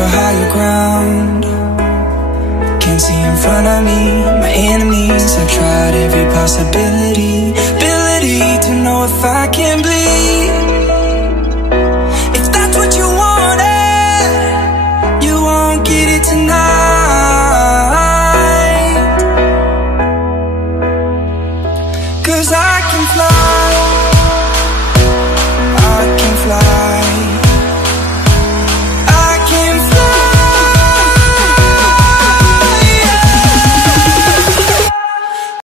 for higher ground. Can't see in front of me, my enemies. I've tried every possibility, ability to know if I can believe.